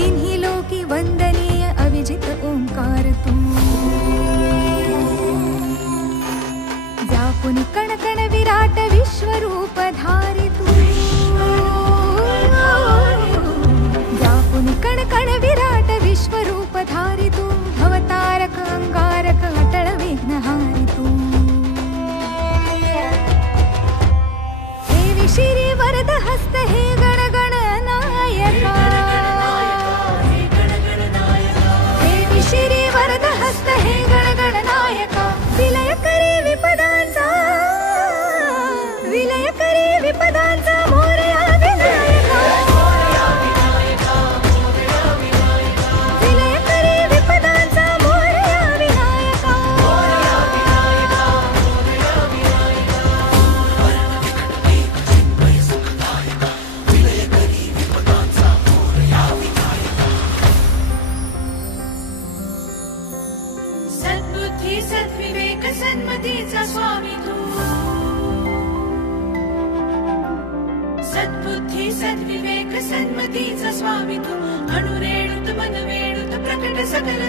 तिन्ही लोकी वंदनीय अविजित ओंकार तू व्यापुनी कण कण विराट विश्वरूप धारी तू व्यापुनी कण कण विराट विश्वरूप धारी तू भवतारक अंगारक अटळ विघ्नहारी तू हे विशिरी वरद हस्त हे गण गण नायका हे विशिरी वरद हस्त हे गण गण नायका विलय करी विपदांचा मोरया विनायका विलय करी विपदांचा मोरया विनायका सद्बुद्धी सद्विवेक सन्मतीचा स्वामी तू सद्बुद्धी सद्विवेक सन्मतीचा स्वामी तू अणुरेणुत मनवेणुत प्रकट सकल